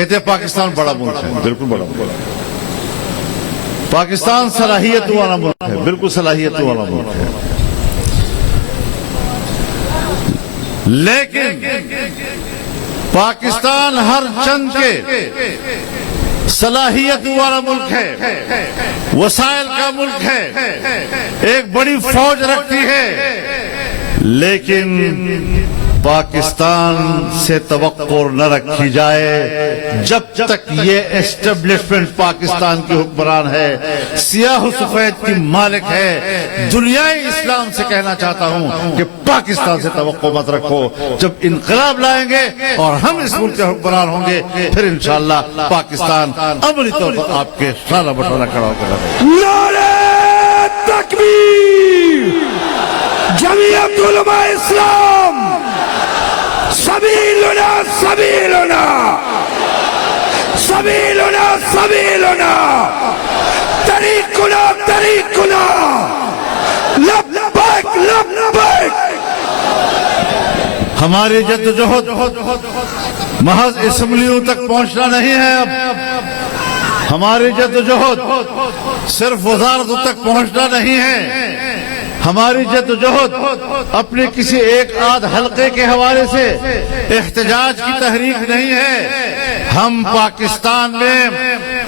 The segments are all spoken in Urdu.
کہتے ہیں پاکستان بڑا ملک ہے، بالکل بڑا ملک ہے۔ پاکستان صلاحیت والا ملک ہے، بالکل صلاحیت والا ملک ہے، لیکن پاکستان ہر چند کے صلاحیت والا ملک ہے، وسائل کا ملک ہے، ایک بڑی فوج رکھتی ہے، لیکن پاکستان سے توقع نہ رکھی جائے جب تک یہ اسٹیبلشمنٹ پاکستان کی حکمران ہے، سیاہ و سفید کی مالک ہے۔ دنیائے اسلام سے کہنا چاہتا ہوں کہ پاکستان سے توقع مت رکھو، جب انقلاب لائیں گے اور ہم اس ملک کے حکمران ہوں گے پھر انشاءاللہ پاکستان عملی طور پر آپ کے شانہ بٹھانا کھڑا ہو کر نعرہ تکبیر! جمعیت علماء اسلام سبیلنا سبیلنا سبیلنا سبیلنا طریقنا طریقنا لبیک لبیک۔ ہماری جدوجہد محض اسمبلیوں تک پہنچنا نہیں ہے، اب ہماری جدوجہد صرف وزارتوں تک پہنچنا نہیں ہے، ہماری جدوجہد اپنے کسی ایک آدھ حلقے کے حوالے سے احتجاج کی تحریک نہیں ہے، ہم پاکستان میں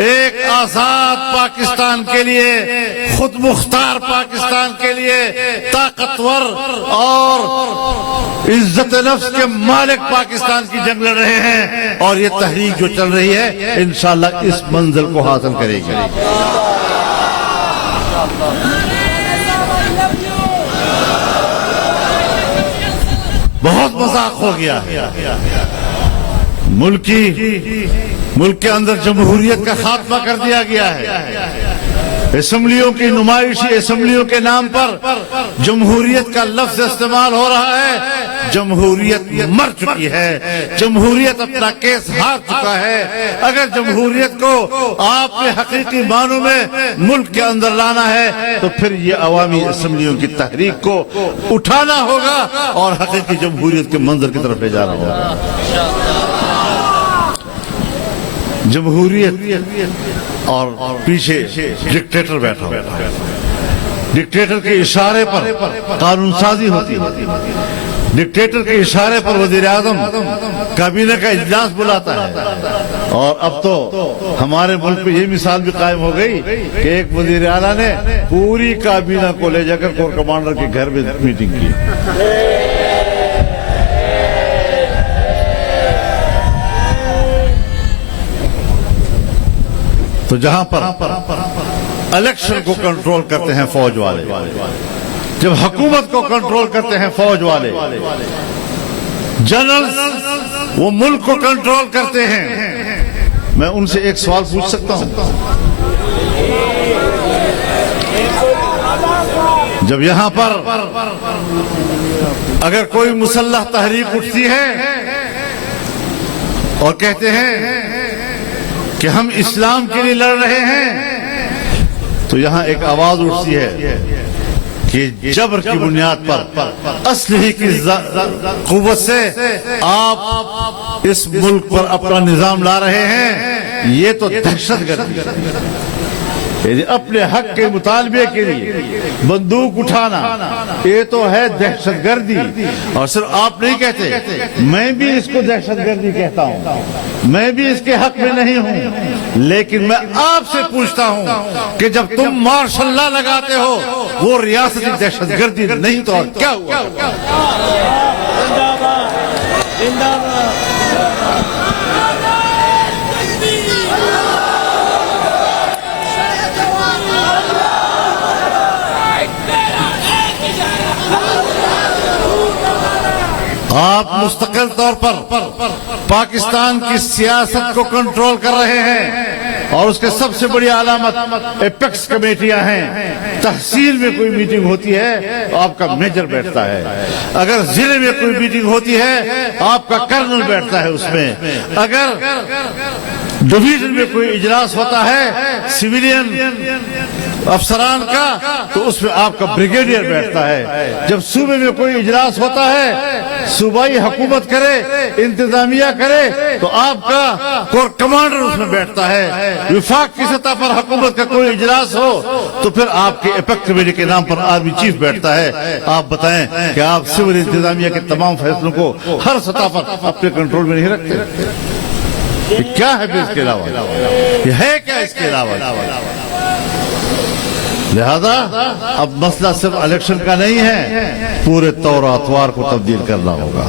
ایک آزاد پاکستان کے لیے، خود مختار پاکستان کے لیے، طاقتور اور عزت نفس کے مالک پاکستان کی جنگ لڑ رہے ہیں، اور یہ تحریک جو چل رہی ہے انشاءاللہ اس منزل کو حاصل کرے گی۔ بہت مذاق ہو گیا ہے، ملک کے اندر جمہوریت کا خاتمہ کر دیا گیا ہے، اسمبلیوں کی نمائشی اسمبلیوں کے نام پر جمہوریت کا لفظ استعمال ہو رہا ہے۔ جمہوریت مر چکی ہے، جمہوریت اپنا کیس ہار چکا ہے۔ اگر جمہوریت کو آپ نے حقیقی معنوں میں ملک کے اندر لانا ہے تو پھر یہ عوامی اسمبلیوں کی تحریک کو اٹھانا ہوگا اور حقیقی جمہوریت کے منظر کی طرف لے جانا ہوگا۔ جمہوریت اور پیچھے ڈکٹیٹر بیٹھا ہوتا ہے، ڈکٹیٹر کے اشارے پر قانون سازی ہوتی ہے، ڈکٹیٹر کے اشارے پر وزیر اعظم کابینہ کا اجلاس بلاتا ہے، اور اب تو ہمارے ملک میں یہ مثال بھی قائم ہو گئی کہ ایک وزیر اعلیٰ نے پوری کابینہ کو لے جا کر کور کمانڈر کے گھر میں میٹنگ کی۔ تو جہاں پر الیکشن کو کنٹرول کرتے ہیں فوج والے، جب حکومت کو کنٹرول کرتے ہیں فوج والے، جنرل وہ ملک کو کنٹرول کرتے ہیں، میں ان سے ایک سوال پوچھ سکتا ہوں؟ جب یہاں پر اگر کوئی مسلح تحریک اٹھتی ہے اور کہتے ہیں کہ ہم اسلام کے لیے لڑ رہے ہیں، تو یہاں ایک آواز اٹھتی ہے کہ جبر کی بنیاد پر، اسلحے کی قوت سے آپ اس ملک پر اپنا نظام لا رہے ہیں، یہ تو دہشت گردی ہے۔ یعنی اپنے حق کے مطالبے کے لیے بندوق اٹھانا یہ تو ہے دہشت گردی۔ اور صرف آپ نہیں کہتے، میں بھی اس کو دہشت گردی کہتا ہوں، میں بھی اس کے حق میں نہیں ہوں، لیکن میں آپ سے پوچھتا ہوں کہ جب تم مارشل لا لگاتے ہو وہ ریاستی دہشت گردی نہیں تو اور کیا ہوا؟ آپ مستقل طور پر پاکستان کی سیاست کو کنٹرول کر رہے ہیں، اور اس کے سب سے بڑی علامت ایپیکس کمیٹیاں ہیں۔ تحصیل میں کوئی میٹنگ ہوتی ہے آپ کا میجر بیٹھتا ہے، اگر ضلع میں کوئی میٹنگ ہوتی ہے آپ کا کرنل بیٹھتا ہے اس میں، اگر ڈویژن میں کوئی اجلاس ہوتا ہے سویلین افسران کا تو اس میں آپ کا بریگیڈیئر بیٹھتا ہے، جب صوبے میں کوئی اجلاس ہوتا ہے صوبائی حکومت کرے، انتظامیہ کرے، تو آپ کا کور کمانڈر اس میں بیٹھتا ہے۔ وفاق کی سطح پر حکومت کا کوئی اجلاس ہو تو پھر آپ کے ایپیکس کمیٹی کے نام پر آرمی چیف بیٹھتا ہے۔ آپ بتائیں کہ آپ سول انتظامیہ کے تمام فیصلوں کو ہر سطح پر اپنے کنٹرول میں نہیں رکھتے؟ یہ کیا ہے پھر اس کے علاوہ؟ یہ ہے کیا اس کے علاوہ؟ لہذا اب مسئلہ صرف الیکشن کا نہیں ہے، پورے طور و اطوار کو تبدیل کرنا ہوگا۔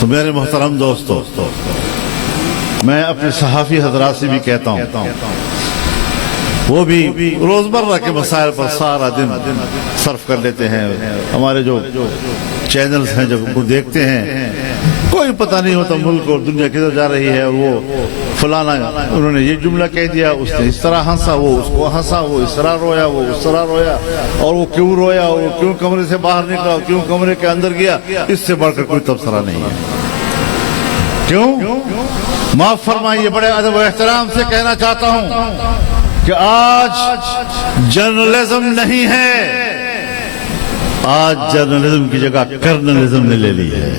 تو میرے محترم دوستو، میں اپنے صحافی حضرات سے بھی کہتا ہوں، وہ بھی روزمرہ کے مسائل پر سارا دن صرف کر لیتے ہیں۔ ہمارے جو چینلز ہیں جب ان کو دیکھتے ہیں، کوئی پتہ نہیں ہوتا ملک اور دنیا کدھر جا رہی ہے۔ وہ فلانا انہوں نے یہ جملہ کہہ دیا، اس نے اس طرح ہنسا، وہ اس کو ہنسا، وہ اس طرح رویا، وہ اس طرح رویا، اور وہ کیوں رویا، اور وہ کیوں کمرے سے باہر نکلا، کیوں کمرے کے اندر گیا۔ اس سے بڑھ کر کوئی تبصرہ نہیں ہے۔ کیوں؟ معاف فرمائیے، بڑے ادب و احترام سے کہنا چاہتا ہوں کہ آج جرنلزم نہیں ہے، آج جرنلزم کی جگہ کرنلزم نے لے لی ہے۔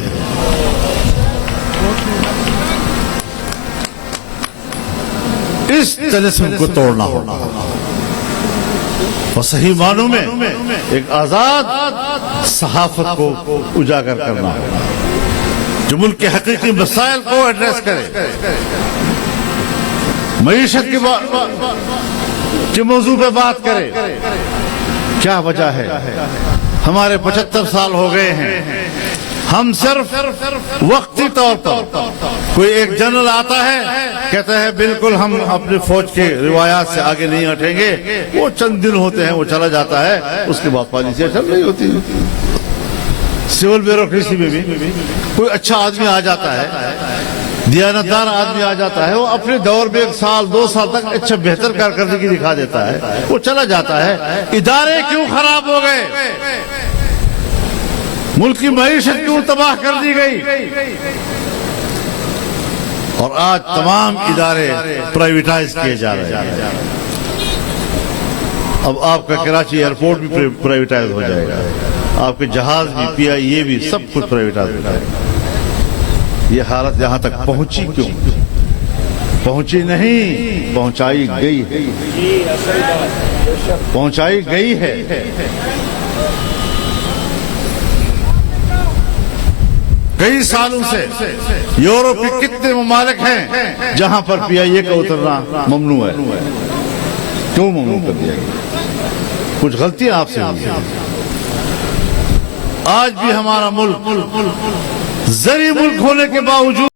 اس طلسم کو توڑنا ہوگا اور صحیح معنوں میں ایک آزاد صحافت کو اجاگر کرنا ہوگا جو ملک کے حقیقی مسائل کو ایڈریس کرے، معیشت کے موضوع پہ بات کرے۔ کیا وجہ ہے؟ ہمارے 75 سال ہو گئے ہیں، ہم صرف وقتی طور پر کوئی ایک جنرل آتا ہے، کہتا ہے بالکل ہم اپنے فوج کے روایات سے آگے نہیں ہٹیں گے، وہ چند دن ہوتے ہیں، وہ چلا جاتا ہے، اس کے بعد پالیسیاں چل رہی ہوتی ہیں۔ سول بیوروکریسی میں بھی کوئی اچھا آدمی آ جاتا ہے، دیانتدار آدمی آ جاتا ہے، وہ اپنے دور میں 1 سال 2 سال تک اچھا بہتر کارکردگی دکھا دیتا ہے، وہ چلا جاتا ہے۔ ادارے کیوں خراب ہو گئے؟ ملک کی معیشت کیوں تباہ کر دی گئی؟ اور آج تمام ادارے پرائیویٹائز کیے جا رہے ہیں۔ اب آپ کا کراچی ایئرپورٹ بھی پرائیویٹائز ہو جائے گا، آپ کے جہاز بھی، PIA بھی، سب کچھ پرائیویٹائز ہو جائے گا۔ یہ حالت یہاں تک پہنچی کیوں؟ پہنچی نہیں، پہنچائی گئی ہے، پہنچائی گئی ہے۔ کئی سالوں سے یورپ کے کتنے ممالک ہیں جہاں پر PIA کا اترنا ممنوع ہے؟ کیوں ممنوع کر دیا گیا؟ کچھ غلطیاں آپ سے ہوئی ہیں۔ آج بھی ہمارا ملک زرعی ملک ہونے کے باوجود